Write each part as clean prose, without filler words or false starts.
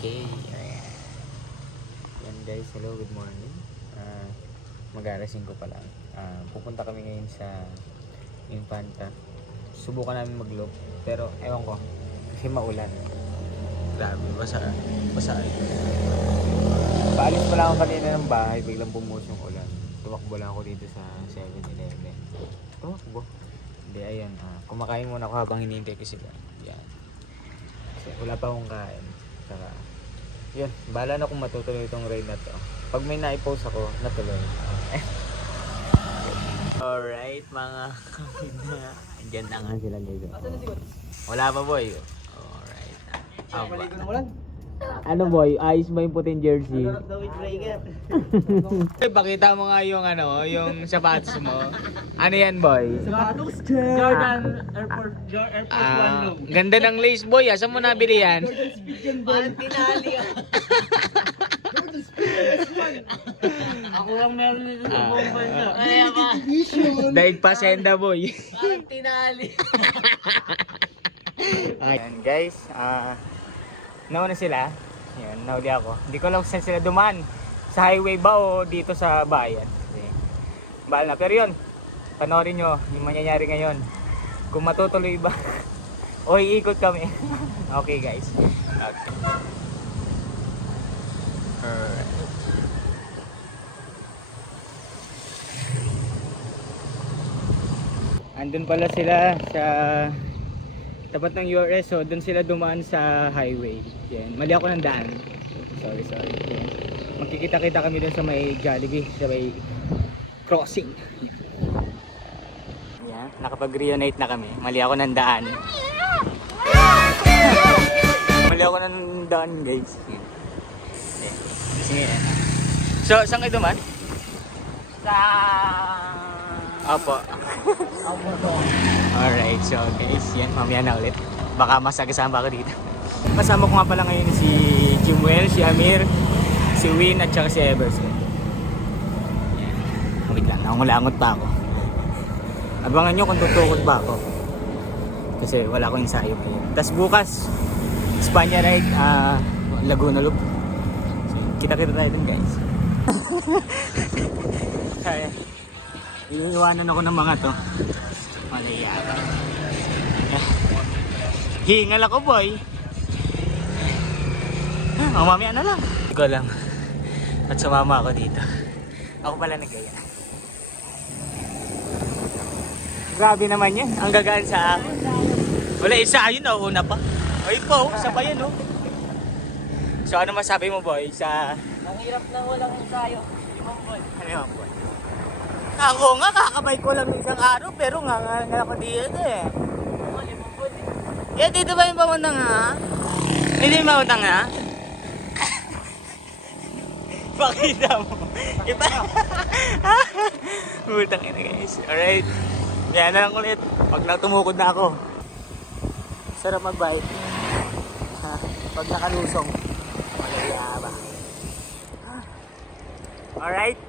Okay, yan guys, hello, good morning. Mag-aarasing ko pa lang. Pupunta kami ngayon sa Infanta. Subukan namin mag-loop, pero ewan ko, kasi maulan. Grabe, basa. Paalis pa lang ako kanina ng bahay, biglang bumuhos yung ulan. Tumakbo lang ako dito sa 7-Eleven. Tumakbo? Hindi, ayan. Kumakain muna ako habang hinihintay ko sila. Yan. Kasi wala pa akong kain. Saka, yun, bahala na kung matutuloy itong raid na to. Pag may na-post ako, natuloy. Alright, mga kapina. Andyan na nga sila guys. Wala pa boy. Alright. Ano boy, ayos ba yung puting jersey? Pakita mo nga yung yung sapatos mo. Ano yan boy? Sapatos Jordan Air Force One Low. Ganda ng lace boy, saan mo nabili yan? Parang tinali ah. Ako lang meron nito sa buong bansa. Kaya ba? Daig pa senda boy. Parang tinali. Ayan guys, nauna sila. Yan, nauli ako. Hindi ko alam kung saan sila dumaan. Sa highway ba o dito sa bayan. Bahala na. Pero yun, panoorin nyo yung mangyayari ngayon. Kung matutuloy ba o iikot kami. Okay guys. Okay. Alright. Andun pala sila sa tapat ng URS, so doon sila dumaan sa highway. Yan, mali ako ng daan. Sorry. Yan. Magkikita-kita kami doon sa may Jollibee, sa may crossing. Yan, nakapag-reunite na kami. Mali ako ng daan. Mali ako ng daan, guys. Yan. Sige. So, saan kayo dumaan? Sa... Opo. Alright, so guys, yan, mamaya na ulit. Baka masagasama ako dito. Kasama ko nga pala ngayon si Jimwell, si Amir, si Win, at saka si Everson. Yan. Wait lang, nangungulangot pa ako. Abangan nyo kung tutukod pa ako. Kasi wala akong ensayo ngayon. Tapos bukas, Espanya ride, Laguna Loop. So, kita-kita tayo dun guys. Kaya, iiwanan ako ng mga to. Malaya ka. Hingal ako boy. Mamaya na lang. Hindi ko alam. At sumama ako dito. Ako pala nagaya. Grabe naman yan. Ang gagaan sa akin. Wala isa ayun na una pa. Ayun pa oh. Isa pa yan oh. So ano masabi mo boy sa... Ang hirap na walang ensayo. Ano yung boy? Ako nga, kakabay ko lang isang araw, pero nga ako dito eh. Dito ba yung pamuntang ha? Hindi yung pamuntang ha? Pakita mo. Iba. Butang ina guys. Alright. Yan na lang ulit. Pag tumukod na ako. Sarap mag-bike. Pag nakalusong. Malaya ba? Alright.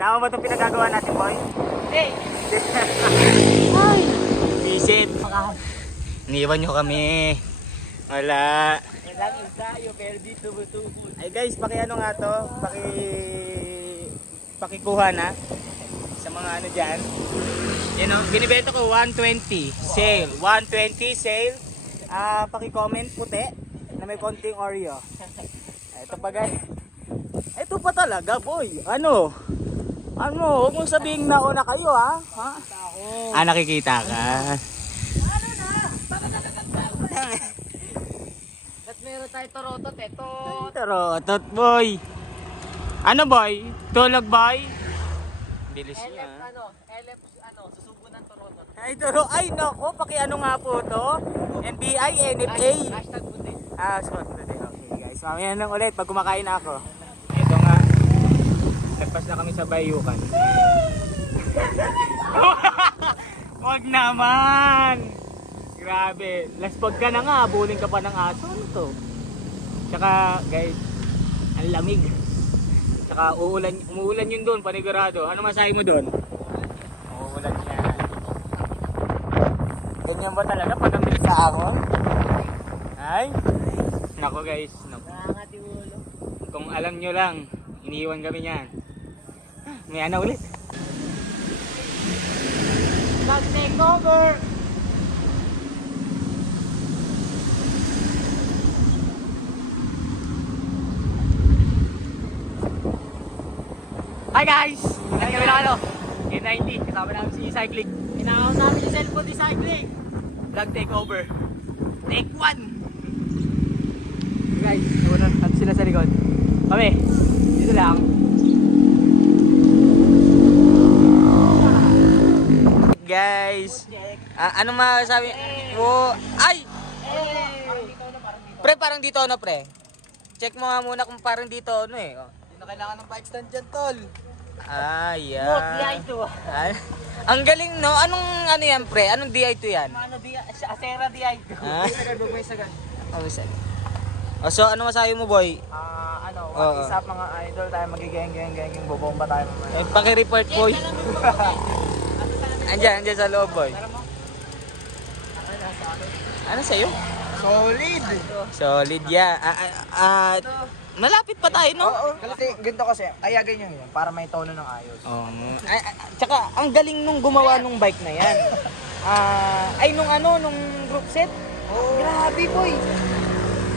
Tama ba itong pinagagawa natin, boy? Hey! Ay! Visit! Iniwan nyo kami. Wala. Walang ensayo, pero dito tubo. Ay guys, ano nga to? Pakikuha na. Sa mga ano dyan. Yan o, binibenta ko 120. Sale. 120 sale. Pakicomment puti na may konting Oreo. Ito pa guys. Ito pa talaga, boy. Ano, huwag mong sabihin nauna kayo ha? Nakikita ka. At meron tayo torotot, eto. Tarotot boy. Ano boy? Tulog boy? Bilis niya. Susubo ng torotot. Ay nako, ano nga po to? NBI, NFA. Hashtag puti. Suot na din. Okay guys, mamaya nang ulit pag kumakain na ako. Ito nga. Nagpas na kami sa Bayukan. Wag naman! Grabe. Last pag ka na nga, habulin ka pa ng aso. Ano to? Tsaka guys, ang lamig. Tsaka umuulan yun doon, panigurado. Ano masahe mo doon? Umuulan yan. Ganyan ba talaga pag ang bilis sa ahon? Ay? Nako guys. Nako. Ate Ulo. Kung alam nyo lang, iniiwan kami niyan. May ana ulit. Mag-take over! Hi guys! Kami na ano? K90, kasama namin si Cycling. Inakaw namin yung cellphone ni Cycling. Vlog takeover. Take 1! Guys, naman at sila sa likod. Kami, dito lang. Guys, anong masasabi? Oh, ay! Pre, parang dito ano pre? Check mo nga muna kung parang dito ano eh. Oh. Hindi na kailangan ng pa-extend dyan, tol. Ah, yeah. Bot, DI2. Ah, ang galing no? Anong ano yan pre? Anong DI2 yan? Ano, Acera DI2. Ah? May sagad. Oh, so ano masabi mo boy? Oo. Isa mga idol tayo magigeng-geng-geng yung bobomba tayo mamaya. Paki-report boy. Andiyan sa loob boy. Ano sa'yo? Solid! Solid ya. Malapit pa tayo no? Oo, kasi ganito kasi, kaya ganyan yun, para may tono ng ayos. Oh, tsaka ang galing nung gumawa nung bike na yan. Nung group set. Grabe boy.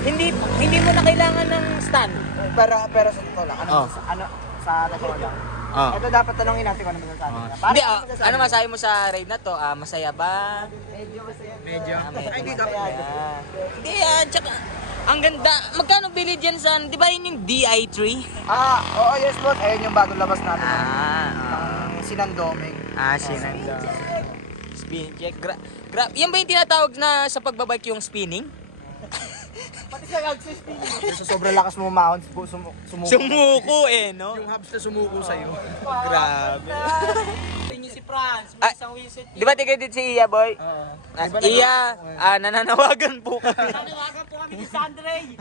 Hindi mo na kailangan ng stand. Pero sa totoo lang, Oh. sa totoo lang. Oh. Ito dapat tanongin natin kung ano masasabi nila. Hindi, ano masabi mo sa ride na to? Masaya ba? Medyo. Ay, hindi dapat Masaya. medyo. Hindi, tsaka, ang ganda. Magkano bili dyan sa, di ba yun yung DI3? Oo, yes boss. Ayun yung bagong labas natin. Ng Sinandoming. Sinanda. Spin check. Yan ba yung tinatawag na sa pagbabike yung spinning? Pati sa access spinning. Sa sobrang lakas mo mount, sumuko. Sumuko no? Yung hubs na sumuko sa'yo. Grabe. Tingin si Franz, Ah, may isang whistle. Di ba tigay dito si Iya, boy? Oo. Iya, nananawagan po kami. Nanawagan po kami ni Sandre.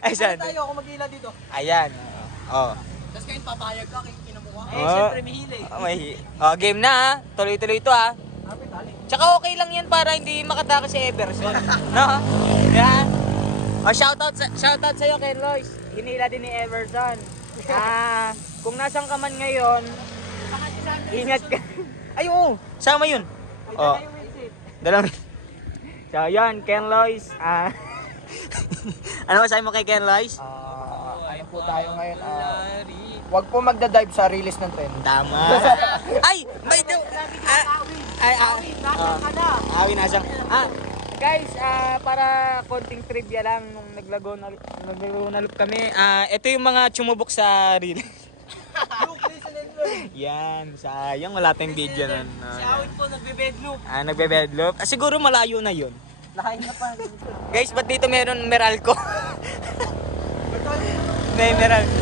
Ay, saan? Tayo, ako mag-ila dito. Ayan. Oh. Tapos kayo papayag ka, kinamukha. Siyempre Mihile. Game na ha. Tuloy-tuloy ito ha. Tsaka okay lang yan para hindi makatakas si Everson. No? Yeah. Shoutout sa'yo, Ken Lois. Hinila din ni Everson. Kung nasan ka man ngayon, ingat ka. Ay, oo. Sama yun. Oh. Dalawang. So, yun, Ken Lois. Ano masabi mo kay Ken Lois? Ayun po tayo ngayon. Wag po magda-dive sa release ng trend. Tama. Ay! May daw! Awin na siya. Guys, para konting trivia lang nung naglaro na loop kami. Ito yung mga tsumubok sa reel. Yan, sayang wala tayong video nun. Si Awit po nagbe-bed loop. Nagbe-bed loop. Siguro malayo na yun. Lahay na pa. Guys, ba't dito meron Meralco? May Meralco.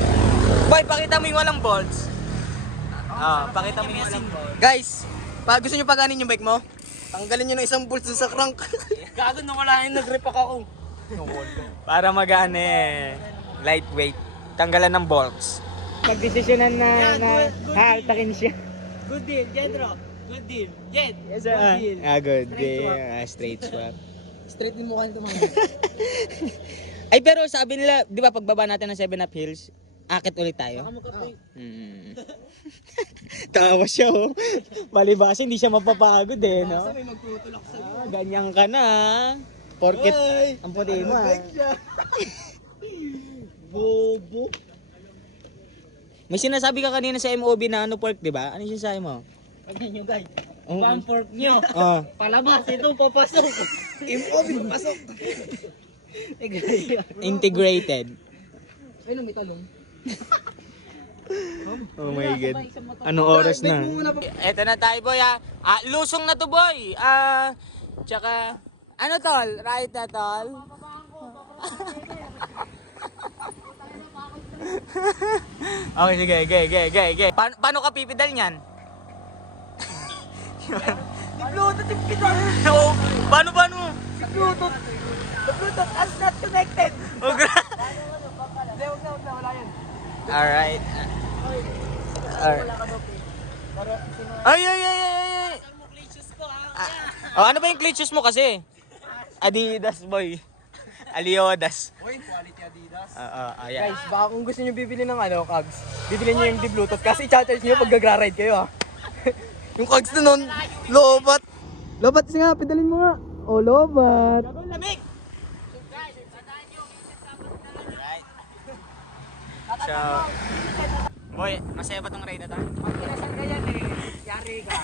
Boy, pakita mo yung walang bolts. Pakita mo yung walang bolts. Guys, pag gusto nyo paganin yung bike mo, tanggalin nyo ng isang bolts sa crank. Gago na wala yung nag-repack ako. Para magana lightweight. Tanggalan ng bolts. Pagdesisyonan na haaltakin siya. Good deal, Jedro. Good deal. Jed. Yes, Good deal. good deal. Straight swap. Straight din mukha nito mga. Ay, pero sabi nila, di ba pagbaba natin ng 7 Up Hills, akit ulit tayo? Tawa siya, oh. Palibasa, hindi siya mapapagod eh, no? May magtutulak sa Ganyan ka na, porket ang puti mo, Bobo. May sinasabi ka kanina sa MOB na ano pork, di ba? Ano yung sinasabi mo? Pagyan nyo guys. Oo. Bang pork nyo. Oh. Palabas, ito papasok. MOB, pasok. Integrated. Ay, may talon. Oh my God. Anong oras na? Eto na tayo, boy, ha. Lusong na to, boy. Tsaka, ano, tol? Right na, tol? Okay, sige, ge. Paano ka pipidal niyan? Bluetooth yung pital. Oo, paano? Bluetooth. The Bluetooth is not connected. Oh, Hindi, wag na, wala yan. Alright. Ay. Mo, glitches ko, Oh, ano ba yung clutches mo kasi? Adidas, boy. Aliodas. Uy, quality Adidas. Oo, ayan. Guys, baka kung gusto nyo bibili ng Kags, bibili nyo yung di-bluetooth kasi i-charge nyo pag gagra-ride kayo ha. Yung Kags na nun, lobat. Lobat nga, pedalin mo nga. Oh, lobat. Lamig! So, boy, masaya ba tong ride na to? Pag kinasan ka yan yari ka.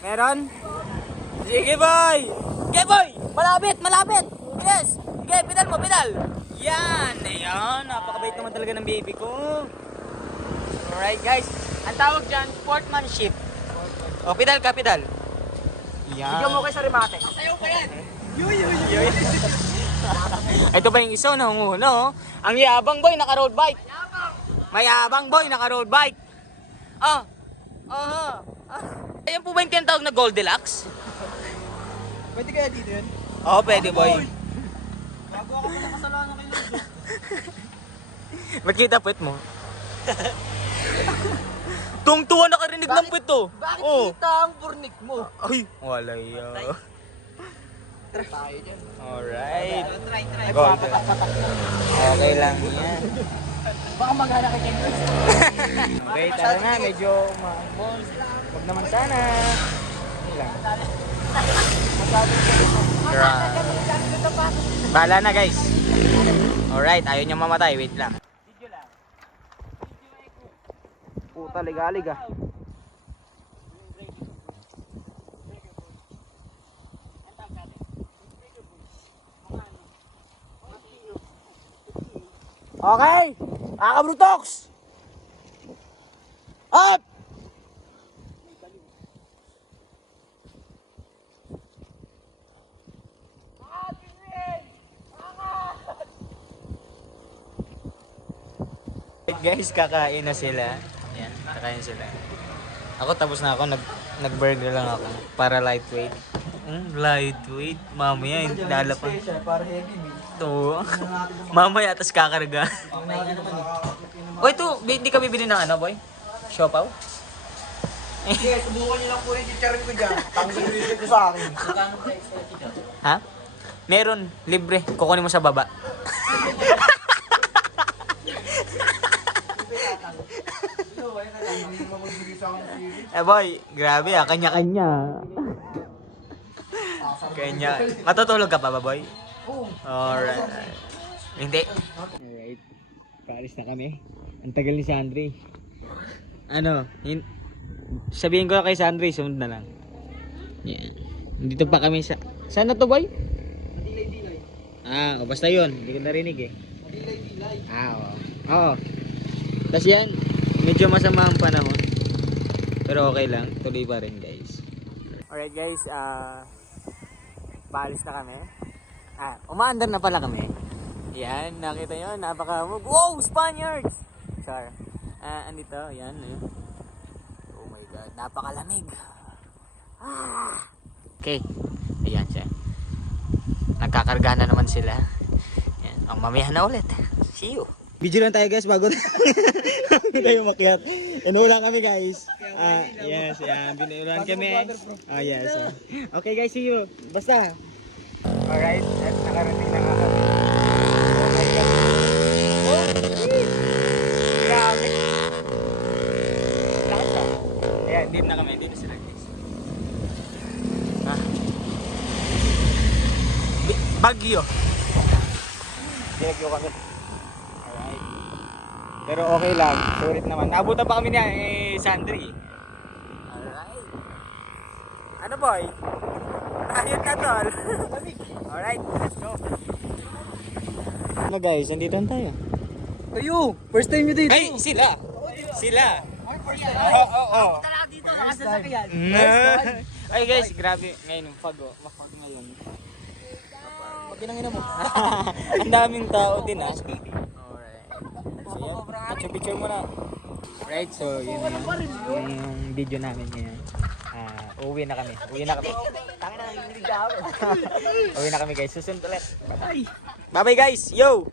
Meron? Sige boy! Sige boy! Malapit! Malapit! Bilis! Sige, pedal mo, pedal! Yan! Ayan! Napakabait naman talaga ng baby ko. Alright guys, ang tawag dyan, sportsmanship. O, pedal ka, pedal. Yan. Bigyan mo kayo sa remate. Ito ba yung isa na hunguna, oh? Ang yabang boy, naka-road bike. Mayabang boy, naka-road bike. Ah! Aha! Ayan po ba yung tinatawag na Goldilocks? Pwede kaya dito yun? Oo, pwede boy. Bago ako pala kasalanan kayo ng Ba't kita puwet mo? Tuwang-tuwa nakarinig ng puwet to. Bakit Oh. kita ang burnik mo? Ay, wala yun. Tayo dyan. Alright. Try. Golden. Okay lang yan. Baka maghanap kay Ken. Okay, tara na. Medyo maambon. Huwag naman sana. Hindi lang. Bahala na guys. Alright, ayaw niya mamatay. Wait lang. Puta, ligalig ah. Okay! Brutox! Up! Guys, kakain na sila. Yan, kakain sila. Ako tapos na ako, nag-burger lang ako para lightweight. Lightweight? Mamaya, hindi lalapan. Para heavy meal. Ito. Mamaya, tas kakarga. O ito, hindi ka bibili ng ano, boy? Siopaw? Sige, subukan niyo lang po yung chicharin ko dyan. Tanggal libre ko sa akin. Ha? Meron, libre. Kukunin mo sa baba. Boy, grabe kanya-kanya. Kanya. Matutulog ka pa ba, boy? Alright. Hindi. Alright. Paalis na kami. Ang tagal ni Sandre. Ano? Sabihin ko kay Sandre, sunod na lang. Yan. Dito pa kami sa... Saan na to, boy? Dilay-dilay. O basta yun. Hindi ko narinig eh. Dilay-dilay. Oo. Tapos yan, medyo masama ang panahon. Pero okay lang, tuloy pa rin guys. Alright guys, paalis na kami. Umaandar na pala kami. Yan, nakita nyo, wow, Spaniards! Char. Andito, yan. Oh my god, napakalamig. Okay, ayan siya. Nagkakarga na naman sila. Yan, mamaya na ulit. See you. Video lang tayo guys bago tayo makyat. Inulan kami guys. Yes, yan. Binulan kami. Yes. Okay guys, see you. Basta. Alright, at nakarating na nga kami. Oh my god. Oh, grabe. Lakas pa. Ayan, din na kami. Din na sila guys. Bagyo. Bagyo kami. Pero okay lang, sulit naman. Nabutan pa kami ni Sandri. Alright. Ano boy? Ayun na tol. Alright, let's go. Ano guys, nandito na tayo. Kayo, first time nyo dito. Ay, sila! Sila! Ako talaga dito, nakasasakyan. Ay guys, grabe. Ngayon, mapag ngayon. Pinangina mo. Ang daming tao din ah. Picture mo na. Right, so yun yung video namin ngayon. Uwi na kami. Uwi na kami guys. Susunod ulit. Bye bye guys. Yo!